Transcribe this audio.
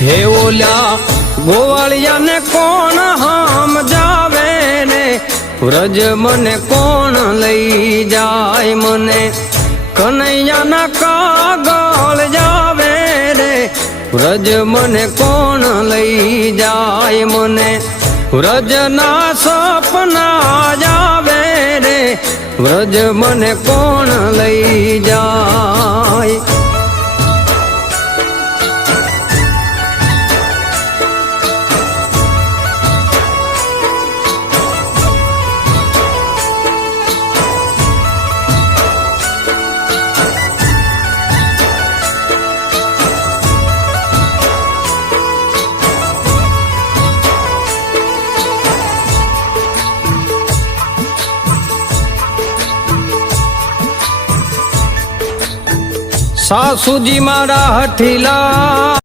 હે ઓલ્યા ગોવાળિયાને કોણ હામ જાવે ને વ્રજ મને કોણ લઈ જાય મને કનૈયાના કાગળ જાવે રે વ્રજ મને કોણ લઈ જાય મને વ્રજના સપના જાવે રે વ્રજ મને કોણ લઈ જાય સાસુજી મારા હઠીલા